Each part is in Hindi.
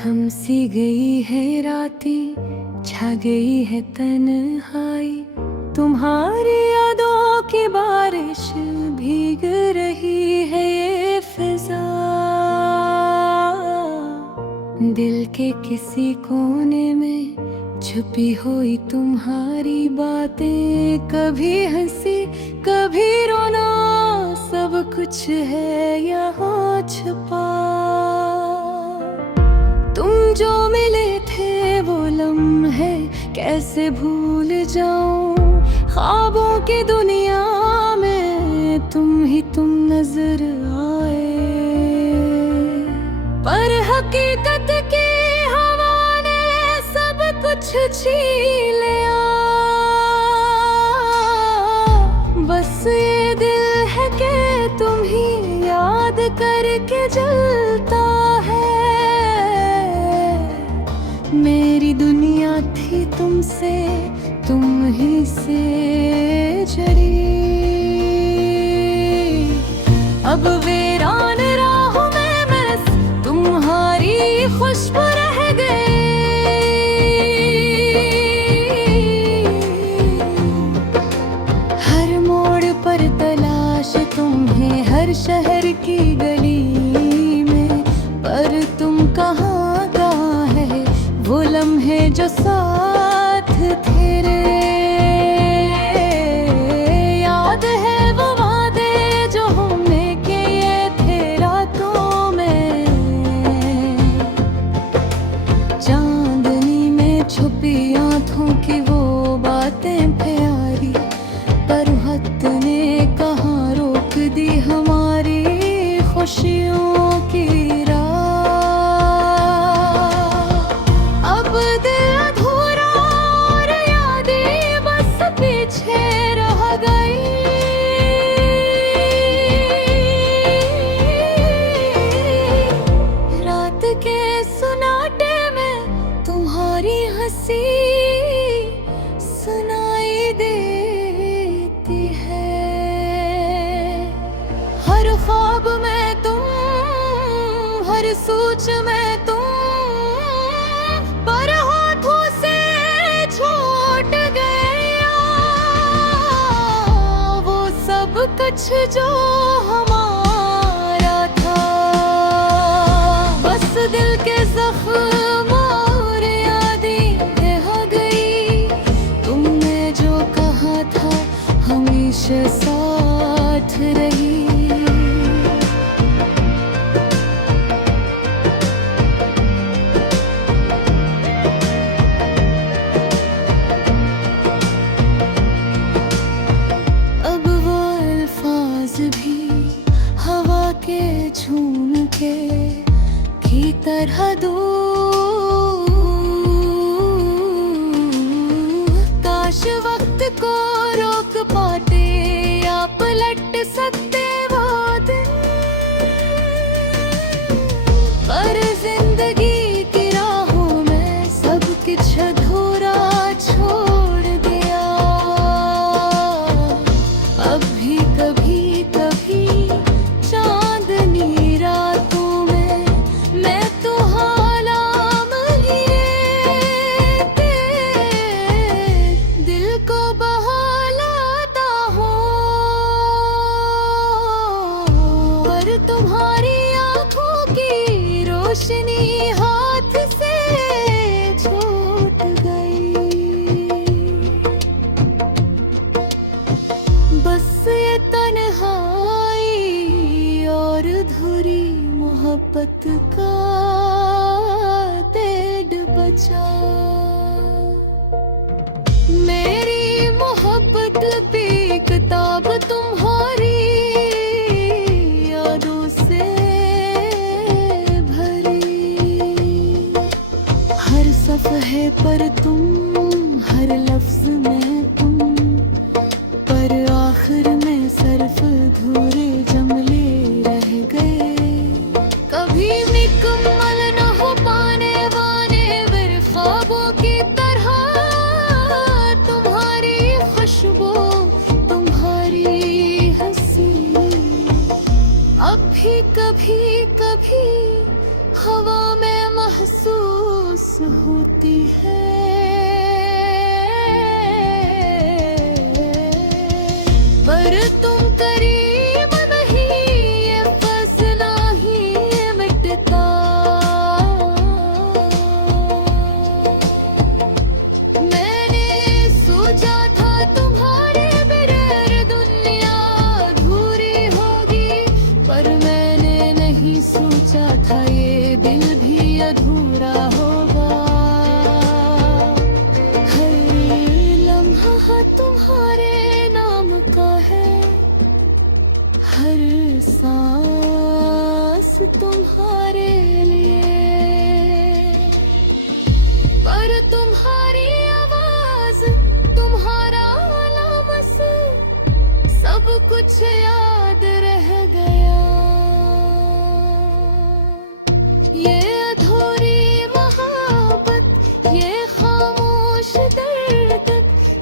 थमसी गई है रातें, छा गई है तन्हाई। तुम्हारी यादों की बारिश भीग रही है ये फिजा। दिल के किसी कोने में छुपी हुई तुम्हारी बातें, कभी हंसी कभी रोना, सब कुछ है यहाँ छुपा। तुम जो मिले थे वो लम्हे कैसे भूल जाऊं, ख्वाबों की दुनिया में तुम नजर आए। पर हकीकत की हवा ने सब कुछ छीन लिया। बस ये दिल है कि तुम ही याद करके जलता है। मेरी दुनिया थी तुमसे, तुम ही से जड़ी। अब वीरान राहों में बस तुम्हारी खुशबू रह गई। हर मोड़ पर तलाश तुम्हें, हर शहर की गली में, पर तुम कहाँ कहाँ है वो लम्हे जो साथ तेरे। याद है वो वादे जो हमने किए थे रातों में, चांदनी में छुपी आँखों की वो बातें प्यारी। पर वक्त ने कहाँ रोक दी हमारी खुशियों की राह। अब दिल अधूरा और यादें बस पीछे रह गई। रात के सुनाटे में तुम्हारी हंसी सुनाई देती है। हर ख्वाब में तुम, हर सोच में तुम, पर होठों से छूट गया वो सब कुछ जो हमारा था। बस दिल के जख्म और यादें रह गई। तुमने जो कहा था हमेशा साथ रही। अब वो अल्फाज भी हवा के झूमके की तरह दूर। काश वक्त को रोक पाते या पलट सकते वो दिन। पर जिंदगी की राहों में सब कुछ अधूरा छोड़ दिया। अब भी कभी कभी चांदनी रातों में मैं तो हालाम लेते दिल को बहलाता हूँ। पर तुम्हारी आंखों की रोशनी हाथ से छूट गई। बस ये तन्हाई और अधूरी मोहब्बत का डेढ़ बचा। मेरी मोहब्बत भी किताब तुम्हारी यादों से भरी। हर सफ़हे पर तुम, हर लफ्ज में तुम, पर आखिर में सिर्फ अधूरे जुमले रह गए। कभी मुकम्मल न हो पाने वाले वर ख्वाबों की तरह। तुम्हारी खुशबू, तुम्हारी हंसी, अब भी कभी कभी हवा में महसूस होती है। पर तुम करीब नहीं, ये फैसला ही मिटता। मैंने सोचा था तुम्हारे बगैर दुनिया अधूरी होगी, पर मैंने नहीं सोचा था ये दिल भी अधूरा होगा। हर लम्हा तुम्हारे नाम का है, हर सांस तुम्हारे लिए। पर तुम्हारी आवाज, तुम्हारा लम्स, सब कुछ याद रह गया। ये अधूरी मोहब्बत, ये खामोश दर्द,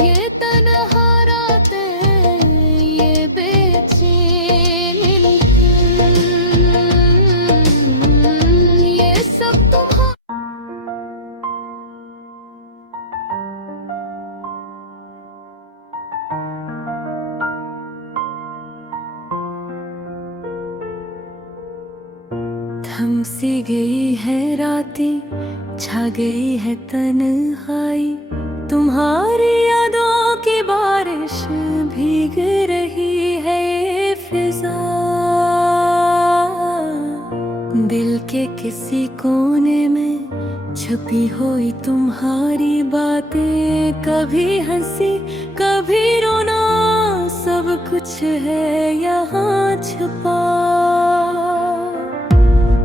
ये तन्हा रातें, ये बेचैनी, ये सब तुम्हारा। थम सी गई है रातें, छा गई है तन्हाई, तुम्हारी यादों की बारिश भीग रही है ये फिजा। दिल के किसी कोने में छुपी हुई तुम्हारी बातें, कभी हंसी कभी रोना, सब कुछ है यहाँ छुपा।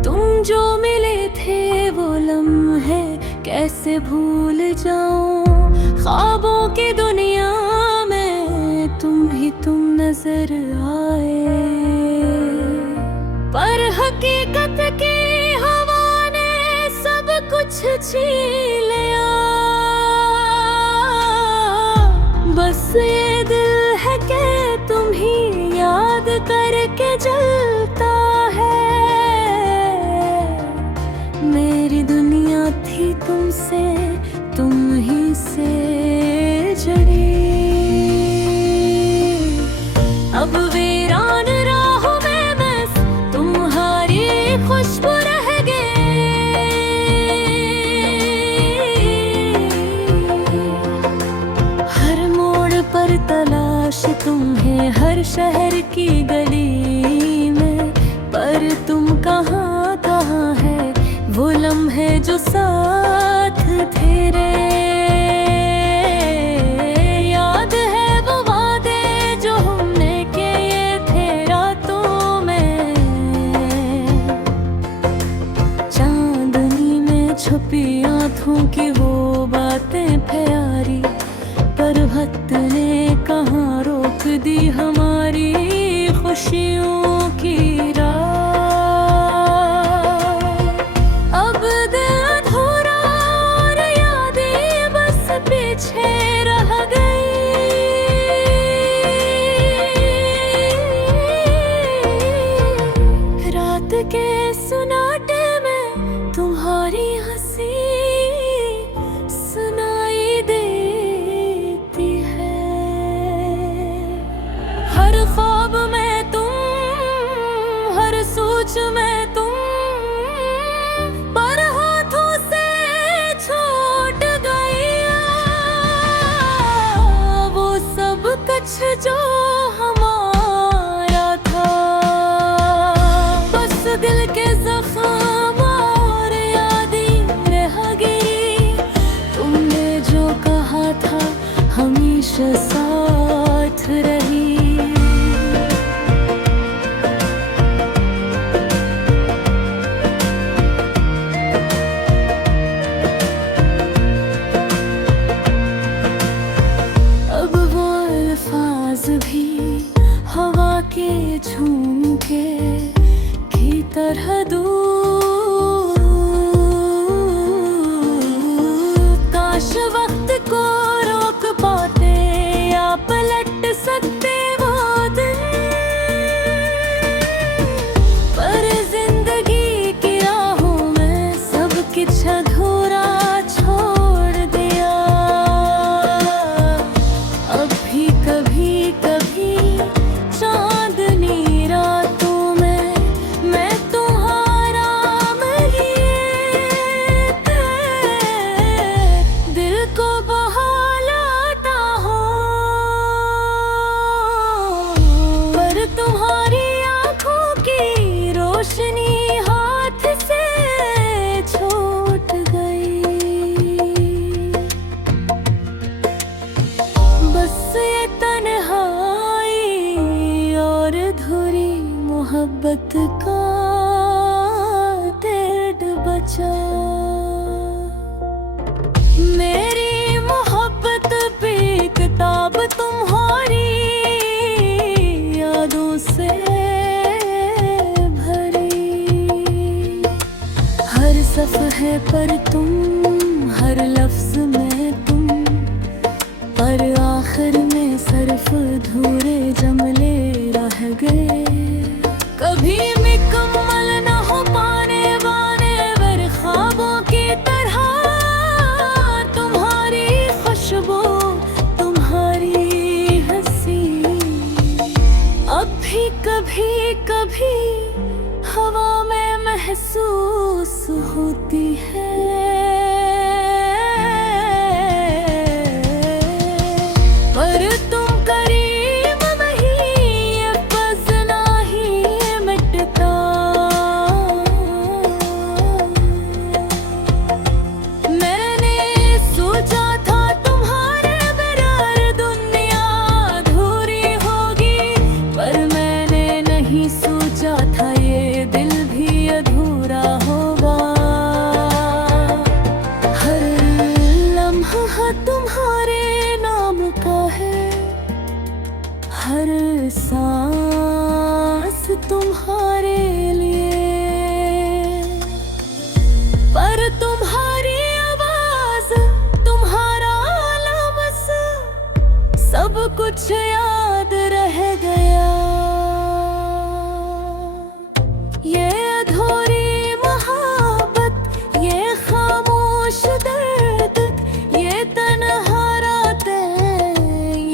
तुम जो मिले थे वो लम्हे कैसे भूल जाऊं, ख्वाबों की दुनिया में तुम ही तुम नजर आए। पर हकीकत की हवा ने सब कुछ छीन लिया। बस ये दिल है कि तुम ही याद करके जलता है। मेरी दुनिया थी तुमसे, तुम ही से जड़ी। अब वीरान राहों में बस तुम्हारी खुशबू रह गई। हर मोड़ पर तलाश तुम्हें, हर शहर की गली में, पर तुम कहाँ कहाँ है वो लम्हे जो साथ तेरे। याद है वो वादे जो हमने किए थे रातों में, चांदनी में छुपी आँखों की वो बातें प्यारी, पर वक्त ने कहाँ रोक दी हमारी खुशियों की राह। पीछे रह गई। रात के सुनाटे में तुम्हारी हंसी सुनाई देती है। हर ख्वाब में तुम, हर सोच में तुम, पर हाथों से छूट गई जो हमारा था। बस दिल के ज़ख्म और यादें रह गई। तुमने जो कहा था हमेशा साथ रही। हवा के झोंके की तरह दूर, काश वक्त को रोक पाते या मोहब्बत का डेढ़ बचा। मेरी मोहब्बत पे किताब तुम्हारी यादों से भरी। हर सफ़हे पर तुम, हर लफ्ज़ में तुम, पर आखिर में सिर्फ अधूरे जुमले रह गए। कभी मुकम्मल न हो पाने वाले वर ख्वाबों की तरह तुम्हारी खुशबू, तुम्हारी हंसी अब भी कभी कभी हवा में महसूस होती है। पर तुम करीब नहीं, ये फज़ला ही मिटता। मैंने सोचा था तुम्हारे बगैर दुनिया अधूरी होगी, पर मैंने नहीं सोचा था ये दिल भी अधूरा होगा। हर लम्हा तुम्हारे नाम का है, हर सांस तुम्हारे लिए। पर तुम्हारी आवाज, तुम्हारा लफ्ज़, सब कुछ याद रह गया। ये अधूरी मोहब्बत, ये खामोश दर्द, ये तन्हा रातें,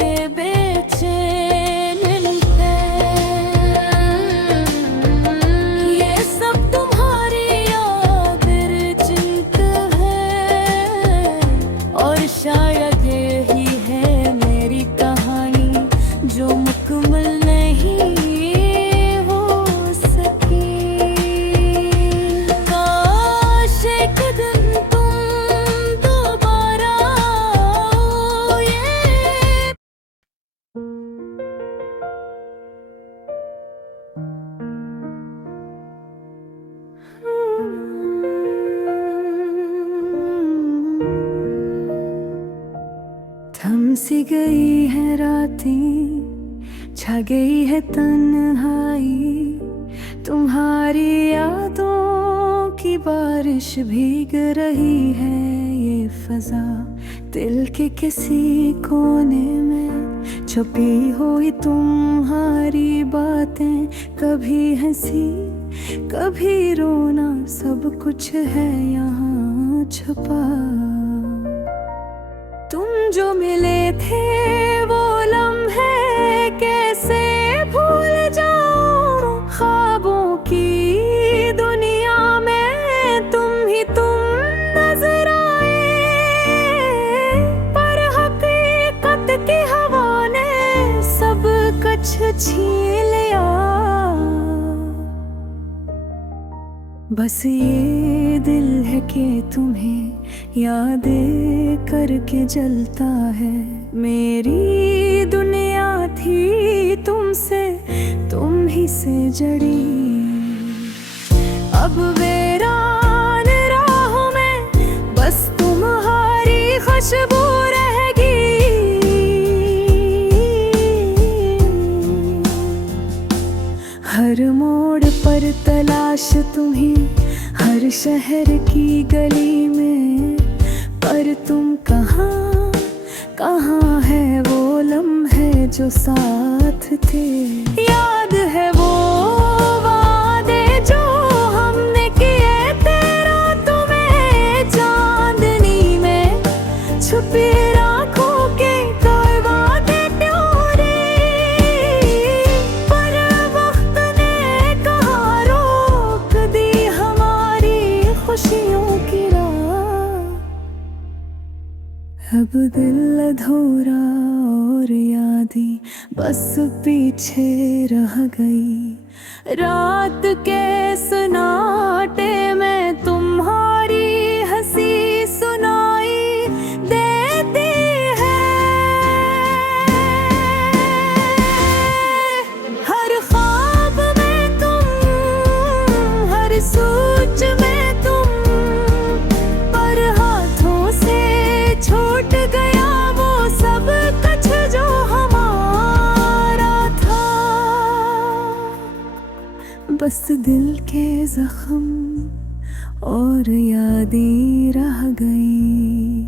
ये बेचैन लम्हे, ये सब तुम्हारी याद रचित है। और शायद यही है मेरी कहानी जो मुकम्मल नहीं हो सकी। काश एक दिन तुम दोबारा आओ। ये थम सी गई है रातें, छा गई है तन्हाई, तुम्हारी यादों की बारिश भीग रही है ये फजा। दिल के किसी कोने में छुपी हुई तुम्हारी बातें, कभी हंसी कभी रोना, सब कुछ है यहाँ छुपा। तुम जो मिले थे वो लम्हे कैसे भूल जाऊं। ख्वाबों की दुनिया में तुम ही तुम नजर आए, पर हकीकत की हवा ने सब कुछ छीन लिया। बस ये दिल है कि तुम्हें याद करके जलता है। मेरी दुनिया थी तुमसे, तुम ही से जड़ी। अब वीरान राहों में बस तुम्हारी खुशबू रहेगी। हर मोड़ पर तलाश तुम्हें, हर शहर की गली में, पर तुम कहाँ कहाँ है वो लम्हे जो साथ थे। याद है वो वादे जो हमने किए तेरा तुम्हें, चांदनी में छुपे राखों के वादे प्यारे। पर वक्त ने कहा रोक दी हमारी खुशियों की राह। अब दिल अधूरा और यादें बस पीछे रह गई। रात के सन्नाटे में तुम्हारी हंसी सुनाई देती है। हर ख्वाब में तुम बस दिल के जख्म और यादें रह गई।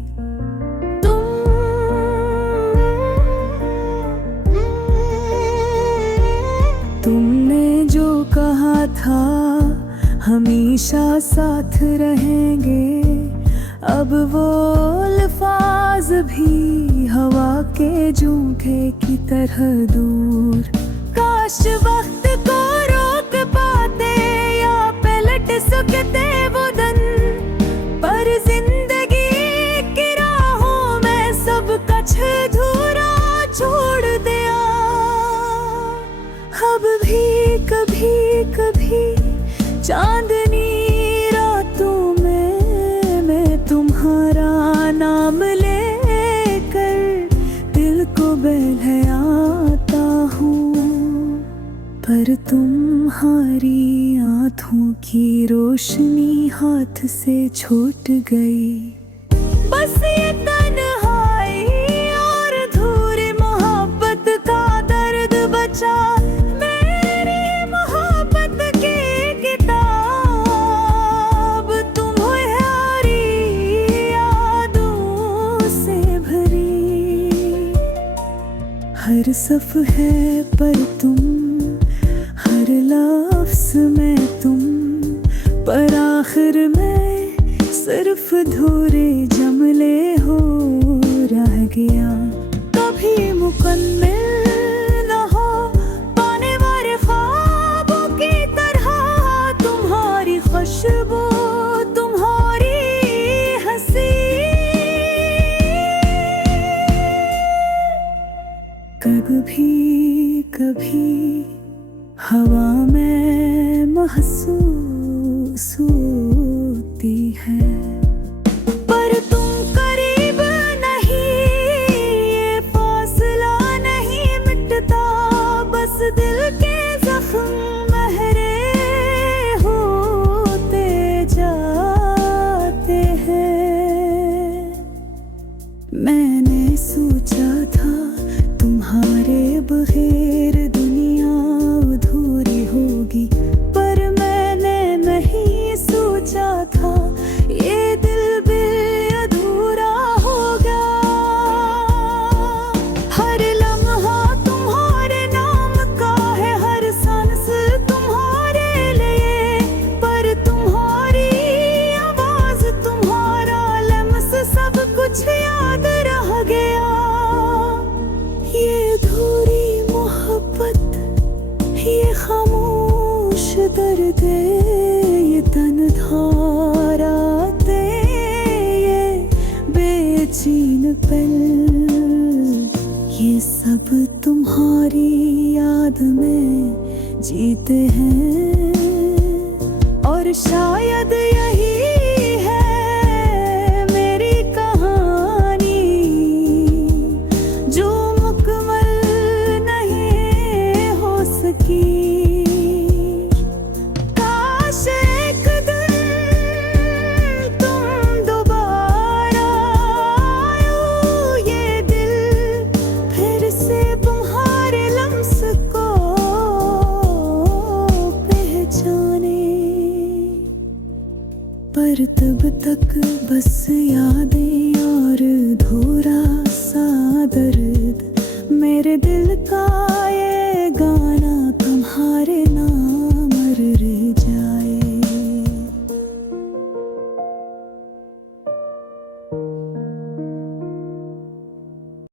तुमने जो कहा था हमेशा साथ रहेंगे, अब वो अल्फाज भी हवा के झोंके की तरह दूर। काश वक्त को रोक पाते या पलट सकते वो दिन, पर जिंदगी की राहों में सब कुछ अधूरा छोड़ दिया। अब भी कभी कभी चांदनी रातों में मैं तुम्हारा नाम लेकर दिल को बहलाता हूँ, पर तुम्हारी आँखों की रोशनी हाथ से छूट गई। बस ये तन्हाई और अधूरी मोहब्बत का दर्द बचा। हर सफ़े पर तुम, हर लफ्ज़ में तुम, पर आखिर में सिर्फ धूरे जमले हो रह गया। कभी मुकम्मल न हो पाने वाले ख्वाबों की तरह, तुम्हारी खुशबू तुम्हारी हंसी। कभी कभी हवा में महसूस होती है, पर तुम करीब नहीं, ये फासला नहीं मिटता। बस दिल के जख्म गहरे होते जाते हैं। मैंने सोचा था तुम्हारे बगैर दुनिया अधूरी होगी, पर मैंने नहीं सोचा था ये दिल भी अधूरा होगा। हर लम्हा तुम्हारे नाम का है, हर सांस तुम्हारे लिए, पर तुम्हारी आवाज तुम्हारा लम्स सब कुछ याद रह गया। ये अधूरी मोहब्बत, ये खामोश दर्द, ये तन्हाराते, ये बेचैन पल, ये सब तुम्हारी याद में जीते हैं। और शायद यही है मेरी कहानी, जो काश एक दिन तुम दोबारा आयो, ये दिल फिर से तुम्हारे लम्स को पहचाने। पर तब तक बस यादें और अधूरा सा दर्द मेरे दिल का